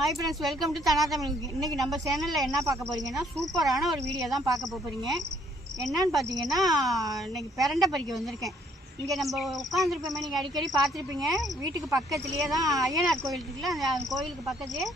Hi friends welcome to Dhana Tamil இன்றைக்கி நம்ம சேனலில் என்ன பார்க்க போகிறீங்கன்னா சூப்பரான ஒரு வீடியோ தான் பார்க்க போகிறீங்க என்னன்னு பார்த்தீங்கன்னா இன்னைக்கு பிரண்டை பறிக்க வந்திருக்கேன். இங்கே நம்ம உட்காந்துருப்போமே நீங்கள் அடிக்கடி பார்த்துருப்பீங்க. வீட்டுக்கு பக்கத்துலேயே தான் ஐயனார் கோயில் இருக்குல்ல அந்த கோயிலுக்கு பக்கத்துலேயே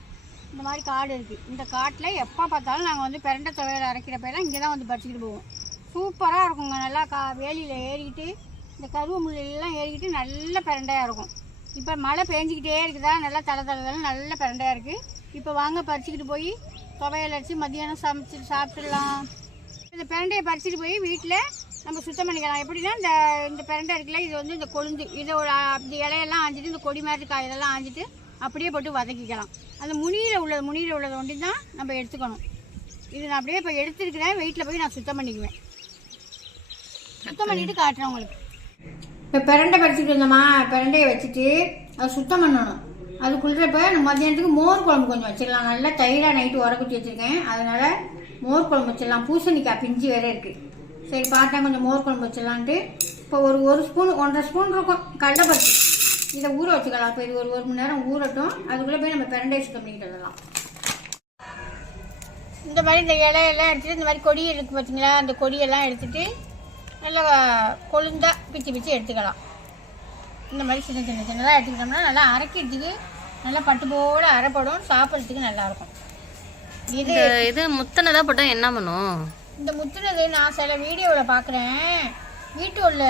இந்த மாதிரி காடு இருக்குது இந்த காட்டில் எப்போ பார்த்தாலும் நாங்கள் வந்து பிரண்டை அரைக்கிற அரைக்கிறப்பெல்லாம் இங்கே தான் வந்து பறிச்சுக்கிட்டு போவோம். சூப்பராக இருக்குங்க. நல்லா கா வேலியில் ஏறிக்கிட்டு இந்த கருவு முள்ளையெல்லாம் ஏறிக்கிட்டு நல்ல பிரண்டையாக இருக்கும். இப்போ மழை பேஞ்சிக்கிட்டே இருக்குதா? நல்லா தலை தலை நல்ல பிரண்டையாக இருக்குது இப்போ வாங்க பறிச்சுக்கிட்டு போய் துவையல் அடித்து மத்தியானம் சமைச்சிட்டு சாப்பிட்டுடலாம். இந்த பிரண்டையை பறிச்சுட்டு போய் வீட்டில் நம்ம சுத்தம் பண்ணிக்கலாம். எப்படின்னா இந்த இந்த பிரண்டை இருக்குல்ல இது வந்து இந்த கொழுந்து. இதை ஒரு இந்த இலையெல்லாம் ஆஞ்சிட்டு இந்த கொடி மாதிரி காயெல்லாம் ஆஞ்சிட்டு அப்படியே போட்டு வதக்கிக்கலாம். அந்த முனியில் உள்ளது முனியில் உள்ளது ஒன்றி தான் நம்ம எடுத்துக்கணும். இது நான் அப்படியே இப்போ எடுத்துருக்கிறேன். வெயிட்டில் போய் நான் சுத்தம் பண்ணிக்குவேன். சுத்தம் பண்ணிவிட்டு காட்டுறேன் உங்களுக்கு. இப்போ பிரண்டை பறிச்சுட்டு வந்தோமா? பிரண்டையை வச்சுட்டு அதை சுத்தம் பண்ணணும். அது நம்ம மத்தியானத்துக்கு மோர் குழம்பு கொஞ்சம் வச்சிடலாம். நல்லா தயிராக நைட்டு உர வச்சுருக்கேன். அதனால் மோர் குழம்பு வச்சிடலாம். பூசணிக்காய் பிஞ்சு வேற இருக்குது சரி பார்த்தேன் கொஞ்சம் மோர் குழம்பு வச்சிடலான்ட்டு இப்போ ஒரு ஒரு ஸ்பூன் ஒன்றரை ஸ்பூன் இருக்கும். கடலைப்பருப்பு. இதை ஊற வச்சுக்கலாம். இப்போ இது ஒரு ஒரு மணி நேரம் ஊறட்டும். அதுக்குள்ளே போய் நம்ம பிரண்டை சுத்தம் பண்ணிக்கிட்டு வரலாம். இந்த மாதிரி இந்த இலையெல்லாம் எடுத்துட்டு இந்த மாதிரி கொடி இருக்குது பார்த்தீங்களா? அந்த கொடியெல்லாம் எடுத்துட்டு நல்லா கொழுந்தா பிச்சு பிச்சு எடுத்துக்கலாம். இந்த மாதிரி சின்ன சின்ன சின்னதாக எடுத்துக்கிட்டோம்னா நல்லா அரைக்கிறதுக்கு நல்லா பட்டு போல அரைப்படும் சாப்பிட்றதுக்கு நல்லாயிருக்கும். இது இது முத்தனதா போட்டா என்ன பண்ணும் இந்த முத்துனது நான் சில வீடியோவில் பார்க்குறேன் வீட்டு உள்ள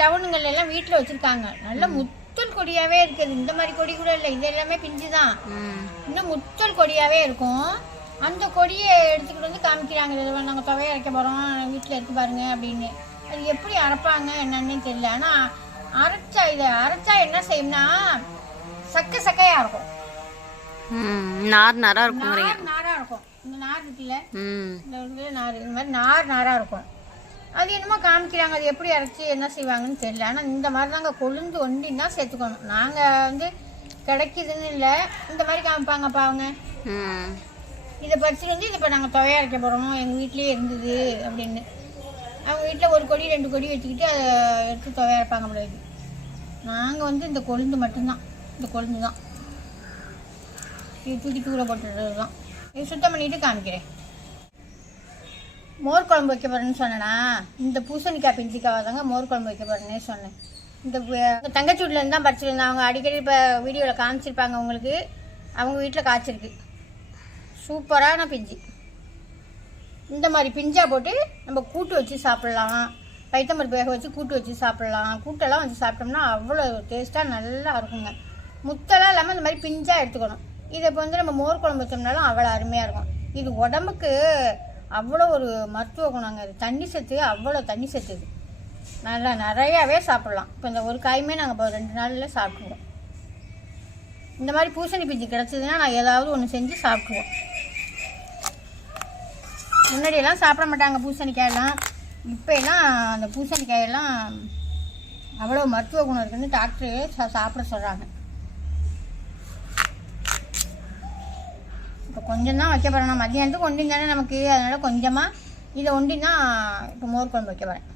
டவுனுங்கள்ல எல்லாம் வீட்டில் வச்சுருக்காங்க. நல்ல முத்தல் கொடியாகவே இருக்குது. இந்த மாதிரி கொடி கூட இல்லை. இது எல்லாமே பிஞ்சு தான். இன்னும் முத்தல் கொடியாகவே இருக்கும். அந்த கொடியை எடுத்துக்கிட்டு வந்து காமிக்கிறாங்க. இதில் நாங்கள் துவைய அரைக்க போகிறோம் வீட்டில் இருக்கு பாருங்க அப்படின்னு. அது எப்படி அரைப்பாங்க என்னன்னு தெரியல. ஆனால் அரைச்சா இதை அரைச்சா என்ன செய்யும்னா சக்க சக்கையாக இருக்கும். நார் நாரா இருக்குங்கிறீங்க நார் நாராக இருக்கும். இந்த நார் இருக்குல்ல? இந்த நார் இந்த மாதிரி நார் நாராக இருக்கும். அது என்னமோ காமிக்கிறாங்க. அது எப்படி அரைச்சி என்ன செய்வாங்கன்னு தெரியல. ஆனால் இந்த மாதிரி தாங்க கொழுந்து ஒண்டின்னு தான் சேர்த்துக்கணும். நாங்கள் வந்து கிடைக்குதுன்னு இல்லை. இந்த மாதிரி காமிப்பாங்கப்பா அவங்க. இதை பறிச்சுட்டு வந்து இதை இப்போ நாங்கள் துவைய அரைக்க போகிறோம் எங்கள் வீட்லேயே இருந்தது அப்படின்னு. அவங்க வீட்டில் ஒரு கொடி ரெண்டு கொடி வச்சுக்கிட்டு அதை எடுத்து துவைய அரைப்பாங்க முடியாது நாங்கள் வந்து இந்த கொழுந்து மட்டும்தான். இந்த கொழுந்து தான் இது தூக்கி தூர போட்டுறது தான் இது சுத்தம் பண்ணிவிட்டு காமிக்கிறேன். மோர் குழம்பு வைக்க போகிறேன்னு சொன்னேனா? இந்த பூசணிக்காய் பிஞ்சிக்காவை தாங்க மோர் குழம்பு வைக்க போகிறேன்னே சொன்னேன். இந்த தங்கச்சூட்லேருந்து தான் பறிச்சிருந்தேன் அவங்க அடிக்கடி இப்போ வீடியோவில் காமிச்சிருப்பாங்க உங்களுக்கு. அவங்க வீட்டில் காய்ச்சிருக்கு. சூப்பரான பிஞ்சு. இந்த மாதிரி பிஞ்சா போட்டு நம்ம கூட்டு வச்சு சாப்பிட்லாம். பைத்தம்பருப்பு வேக வச்சு கூட்டு வச்சு சாப்பிட்லாம். கூட்டெல்லாம் வச்சு சாப்பிட்டோம்னா அவ்வளோ டேஸ்ட்டாக நல்லா இருக்குங்க. முத்தெல்லாம் இல்லாமல் இந்த மாதிரி பிஞ்சாக எடுத்துக்கணும். இதை இப்போ வந்து நம்ம மோர் குழம்பு வச்சோம்னாலும் அவ்வளோ அருமையாக இருக்கும். இது உடம்புக்கு அவ்வளோ ஒரு மருத்துவ குணங்க இது. தண்ணி சத்து அவ்வளோ தண்ணி சத்து இது. நல்லா நிறையாவே சாப்பிட்லாம். இப்போ இந்த ஒரு காயுமே நாங்கள் இப்போ ரெண்டு நாளில் சாப்பிடுவோம். இந்த மாதிரி பூசணி பிஞ்சு கிடச்சதுன்னா நான் ஏதாவது ஒன்று செஞ்சு சாப்பிடுவோம் முன்னாடியெல்லாம் சாப்பிட மாட்டாங்க பூசணிக்காயெல்லாம். இப்போ எல்லாம் அந்த பூசணிக்காயெல்லாம் அவ்வளோ மருத்துவ குணம் இருக்குன்னு டாக்டரே சா- சாப்பிட சொல்கிறாங்க இப்போ கொஞ்சம் தான் வைக்க போகிறேன் நான் மதியானத்துக்கு ஒண்டி தானே நமக்கு. அதனால் கொஞ்சமாக இதை ஒண்டின்னா தான் இப்போ மோர் குழம்பு வைக்க போகிறேன்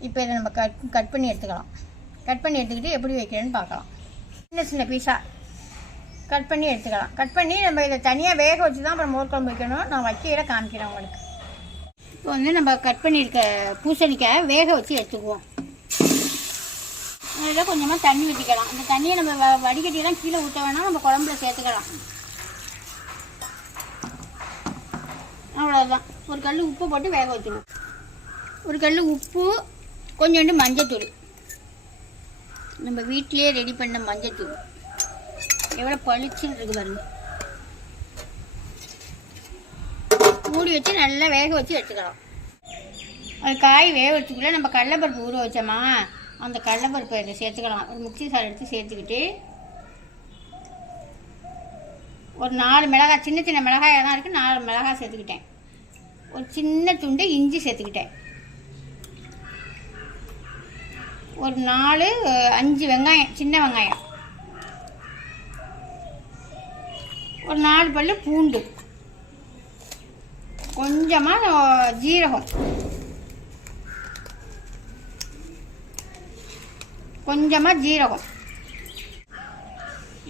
இப்போ இதை நம்ம கட் கட் பண்ணி எடுத்துக்கலாம். கட் பண்ணி எடுத்துக்கிட்டு எப்படி வைக்கிறேன்னு பார்க்கலாம். சின்ன சின்ன பீஸாக கட் பண்ணி எடுத்துக்கலாம். கட் பண்ணி நம்ம இதை தனியாக வேக வச்சு தான் அப்புறம் மோர்க்குழம்பு வைக்கணும். நான் வைக்கையில காமிக்கிறேன் உங்களுக்கு. இப்போ வந்து நம்ம கட் பண்ணியிருக்க பூசணிக்காய் வேக வச்சு எடுத்துக்குவோம். அதில் கொஞ்சமாக தண்ணி ஊற்றிக்கலாம் இந்த தண்ணியை நம்ம வ- வடிகட்டியெல்லாம் கீழே ஊற்ற வேணாம். நம்ம குழம்புல சேர்த்துக்கலாம். அவ்வளோதான் ஒரு கல் உப்பு போட்டு வேக வச்சுக்கணும். ஒரு கல் உப்பு கொஞ்சோண்டு மஞ்சத்தூள். நம்ம வீட்டிலேயே ரெடி பண்ண மஞ்சத்தூள். எவ்வளோ பளிச்சுன்னு இருக்கு பாருங்க. மூடி வச்சு நல்லா வேக வச்சு எடுத்துக்கலாம். அது காய் வேக வச்சுக்குள்ள நம்ம கடலைப்பருப்பு ஊற வச்சோமா அந்த கடலைப்பருப்பை இதை சேர்த்துக்கலாம். ஒரு மிக்சி சால் எடுத்து சேர்த்துக்கிட்டு ஒரு நாலு மிளகாய் சின்ன சின்ன மிளகாய் தான் இருக்குது நாலு மிளகாய் சேர்த்துக்கிட்டேன். ஒரு சின்ன துண்டு இஞ்சி சேர்த்துக்கிட்டேன். ஒரு நாலு அஞ்சு வெங்காயம் சின்ன வெங்காயம். ஒரு நாலு பல்லு பூண்டு. கொஞ்சமாக ஜீரகம். கொஞ்சமாக ஜீரகம்.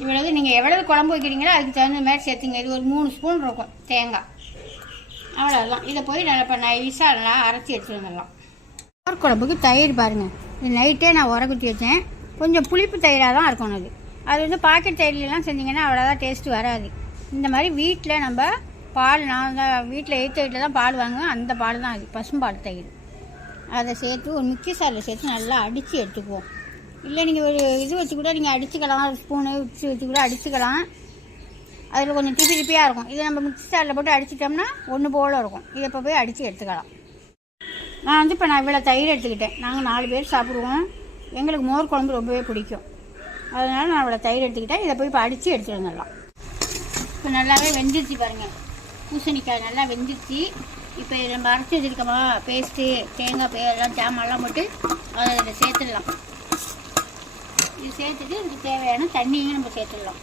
இவ்வளவு நீங்கள் எவ்வளவு குழம்பு வைக்கிறீங்களோ அதுக்கு தகுந்த மாதிரி சேர்த்துங்க. இது ஒரு மூணு ஸ்பூன் இருக்கும் தேங்காய். அவ்வளோதான் இதை போய் நல்லா இப்போ நைஸாக நல்லா அரைச்சி எடுத்துட்டு வந்துடலாம். மோர் குழம்புக்கு தயிர் பாருங்கள் இது நைட்டே நான் உர வச்சேன். கொஞ்சம் புளிப்பு தயிராக தான் இருக்கணும் அது. அது வந்து பாக்கெட் தயிர்லாம் செஞ்சிங்கன்னா அவ்வளோதான் டேஸ்ட்டு வராது. இந்த மாதிரி வீட்டில் நம்ம பால் நான் தான் வீட்டில் ஏற்ற வீட்டில் தான் பால் வாங்குவேன் அந்த பால் தான் அது. பசும்பால் தயிர். அதை சேர்த்து ஒரு மிக்சி சாரில் சேர்த்து நல்லா அடித்து எடுத்துக்குவோம். இல்லை நீங்கள் ஒரு இது வச்சு கூட நீங்கள் அடிச்சுக்கலாம். ஸ்பூனு உச்சி வச்சு கூட அடிச்சுக்கலாம். அதில் கொஞ்சம் திப்பி திருப்பியாக இருக்கும். இதை நம்ம மிக்சி சாரில் போட்டு அடிச்சிட்டோம்னா ஒன்று போல் இருக்கும். இதை இப்போ போய் அடித்து எடுத்துக்கலாம். நான் வந்து இப்போ நான் இவ்வளோ தயிர் எடுத்துக்கிட்டேன். நாங்கள் நாலு பேர் சாப்பிடுவோம். எங்களுக்கு மோர் குழம்பு ரொம்பவே பிடிக்கும். அதனால் நான் இவ்வளோ தயிர் எடுத்துக்கிட்டேன். இதை போய் இப்போ அடித்து எடுத்துகிட்டு வந்துடலாம். இப்போ நல்லாவே வெந்துருச்சு பாருங்கள் பூசணிக்காய் நல்லா வெந்துருச்சு. இப்போ நம்ம அரைச்சி வச்சுருக்கோமா பேஸ்ட்டு தேங்காய் பே எல்லாம் ஜாமான்லாம் போட்டு அதை இதில் சேர்த்துடலாம். இது சேர்த்துட்டு இதுக்கு தேவையான தண்ணியும் நம்ம சேர்த்துடலாம்.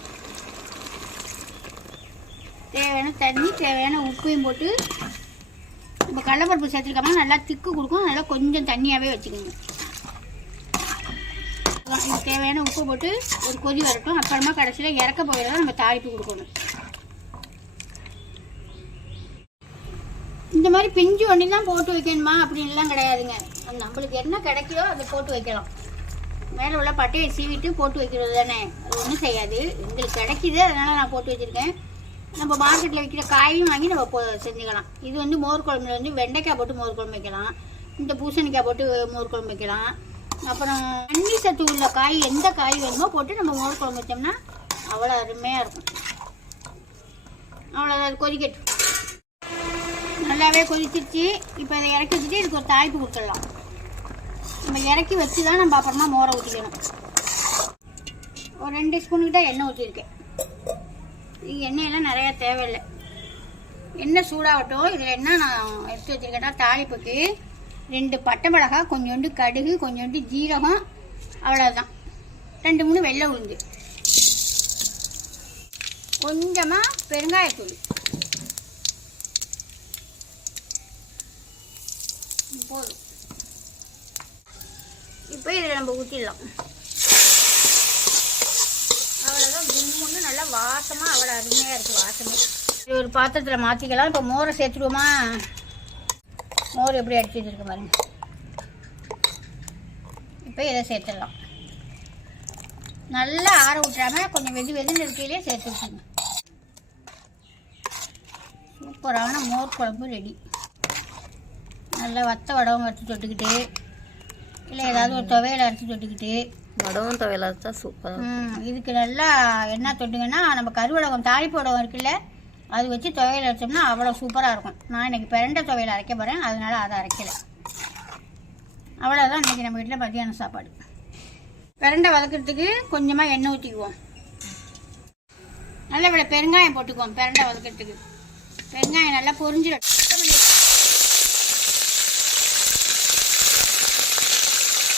தேவையான தண்ணி தேவையான உப்பையும் போட்டு நம்ம கடலப்பருப்பு சேர்த்துருக்கோமா நல்லா திக்கு கொடுக்கும். நல்லா கொஞ்சம் தண்ணியாகவே வச்சுக்கோங்க. தேவையான உப்பு போட்டு ஒரு கொதி வரட்டும். அப்புறமா கடைசியில் இறக்க போகிறதா நம்ம தாளிப்பு கொடுக்கணும். இந்த மாதிரி பிஞ்சு ஒன்றி தான் போட்டு வைக்கணுமா அப்படின்லாம் கிடையாதுங்க. அது நம்மளுக்கு என்ன கிடைக்கிதோ அதை போட்டு வைக்கலாம். மேலே உள்ள பட்டையை சீவிட்டு போட்டு வைக்கிறது தானே. அது ஒன்றும் செய்யாது. எங்களுக்கு கிடைக்கிது அதனால் நான் போட்டு வச்சுருக்கேன். நம்ம மார்க்கெட்டில் விற்கிற காயும் வாங்கி நம்ம போ செஞ்சுக்கலாம். இது வந்து மோர் குழம்புல வந்து வெண்டைக்காய் போட்டு மோர் குழம்பு வைக்கலாம். இந்த பூசணிக்காய் போட்டு மோர் குழம்பு வைக்கலாம். அப்புறம் தண்ணி சத்து உள்ள காய் எந்த காய் வேணுமோ போட்டு நம்ம மோர் குழம்பு வச்சோம்னா அவ்வளோ அருமையாக இருக்கும். அவ்வளோதான் கொதிக்கட்டும். நல்லாவே கொதிச்சிருச்சு. இப்போ இதை இறக்கி வச்சுட்டு இதுக்கு ஒரு தாய்ப்பு கொடுத்துடலாம். நம்ம இறக்கி வச்சு தான் நம்ம அப்புறமா மோரை ஊற்றிக்கணும் ஒரு ரெண்டு ஸ்பூனுக்கிட்ட எண்ணெய் ஊற்றிருக்கேன் இது எண்ணெயெல்லாம் நிறையா தேவையில்லை. எண்ணெய் சூடாகட்டும். இதில் என்ன நான் எடுத்து வச்சுருக்கேன்னா தாளிப்புக்கு ரெண்டு பட்டை மிளகாய் கொஞ்சோண்டு கடுகு கொஞ்சோண்டு ஜீரகம் அவ்வளோதான் ரெண்டு மூணு வெள்ளை உளுந்து. கொஞ்சமாக பெருங்காயத்தூள். போதும். இப்போ இதில் நம்ம ஊற்றிடலாம் அவ்வளோதான் கும்முன்னு நல்லா வாசமாக அவ்வளோ அருமையாக இருக்குது வாசமே. இது ஒரு பாத்திரத்தில் மாற்றிக்கலாம் இப்போ மோரை சேர்த்துடுவோமா? மோர் எப்படி அடிச்சு வச்சுருக்கு பாருங்க. இப்போ இதை சேர்த்துடலாம். நல்லா ஆற விட்டுறாமல் கொஞ்சம் வெது வெதுன்னு இருக்கையிலே சேர்த்து விட்டுங்க சூப்பரான மோர் குழம்பு ரெடி. நல்லா வத்த வடகம் வச்சு தொட்டுக்கிட்டு இல்லை ஏதாவது ஒரு துவையல் அரைச்சி தொட்டுக்கிட்டு. வடவும் துவையலா தான் சூப்பர் ம், இதுக்கு நல்லா என்ன தொட்டுங்கன்னா நம்ம கருவடகம் தாளிப்பு வடகம் இருக்குல்ல அது வச்சு துவையல் அரைச்சோம்னா அவ்வளோ சூப்பராக இருக்கும். நான் இன்னைக்கு பிரண்டை துவையல் அரைக்க போகிறேன் அதனால அதை அரைக்கல. அவ்வளோதான் இன்னைக்கு நம்ம வீட்டில் மத்தியான சாப்பாடு. பிரண்டை வதக்கிறதுக்கு கொஞ்சமாக எண்ணெய் ஊற்றிக்குவோம் நல்ல விட பெருங்காயம் போட்டுக்குவோம் பிரண்டை வதக்கிறதுக்கு. பெருங்காயம் நல்லா பொரிஞ்சிடும்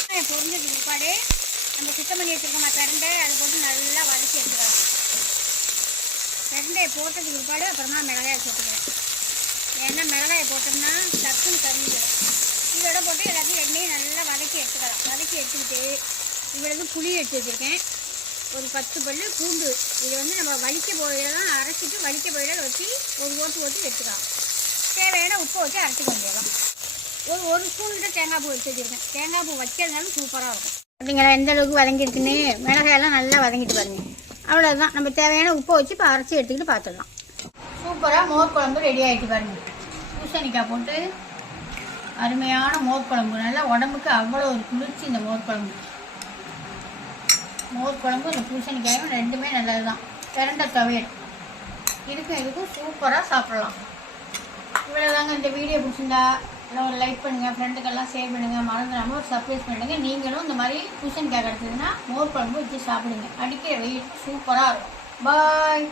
வெங்காயம் பொரிஞ்சதுக்கு பிற்பாடு நம்ம சுத்தம் பண்ணி வச்சிருக்கோம் பிரண்டை அது போட்டு நல்லா வதக்கி எடுத்துக்கலாம். பிரண்டையை போட்டதுக்கு பிற்பாடு அப்புறமா மிளகாயை சேர்த்துக்கிறேன். ஏன்னா மிளகாயை போட்டோம்னா டக்குன்னு கறிஞ்சிடும் இதோட போட்டு எல்லாத்தையும் எண்ணெயை நல்லா வதக்கி எடுத்துக்கலாம். வதக்கி எடுத்துக்கிட்டு இவ்வளவு புளி எடுத்து வச்சுருக்கேன். ஒரு பத்து பல் பூண்டு. இது வந்து நம்ம வலிக்க போயிடலாம் அரைச்சிட்டு வலிக்க போயிடலாம் வச்சு ஒரு ஓட்டு ஓட்டு எடுத்துக்கலாம். தேவையான உப்பை வச்சு அரைச்சிக்க வேண்டியதான் ஒரு ஒரு ஸ்பூன் கிட்ட தேங்காய் பூ எடுத்து வச்சிருக்கேன். தேங்காய் பூ வச்சதுனாலும் சூப்பராக இருக்கும். அப்படிங்களா? எந்த அளவுக்கு வதங்கிருக்குன்னு? மிளகாயெல்லாம் நல்லா வதங்கிட்டு பாருங்க. அவ்வளோதான் நம்ம தேவையான உப்பை வச்சு இப்போ அரைச்சி எடுத்துக்கிட்டு பார்த்துடலாம் சூப்பராக மோர் குழம்பு ரெடி ஆகிட்டு பாருங்க. பூசணிக்காய் போட்டு அருமையான மோர் குழம்பு. நல்லா உடம்புக்கு அவ்வளோ ஒரு குளிர்ச்சி இந்த மோர் குழம்பு. மோர் குழம்பு இந்த பூசணிக்காயும் ரெண்டுமே நல்லது தான் திரண்ட துவையல். இதுக்கும் இதுக்கும் சூப்பராக சாப்பிடலாம். இவ்வளோதாங்க இந்த வீடியோ பிடிச்சிருந்தா. எல்லாம் ஒரு லைக் பண்ணுங்கள் ஃப்ரெண்டுக்கெல்லாம் ஷேர் பண்ணுங்கள் மறந்துடாமல் ஒரு சர்ப்ரைஸ் பண்ணுங்கள் நீங்களும் இந்த மாதிரி பூசணிக்காய் கிடச்சதுன்னா மோர் குழம்பு வச்சு சாப்பிடுங்க. அடிக்கிற வெயில் சூப்பராக இருக்கும். பாய்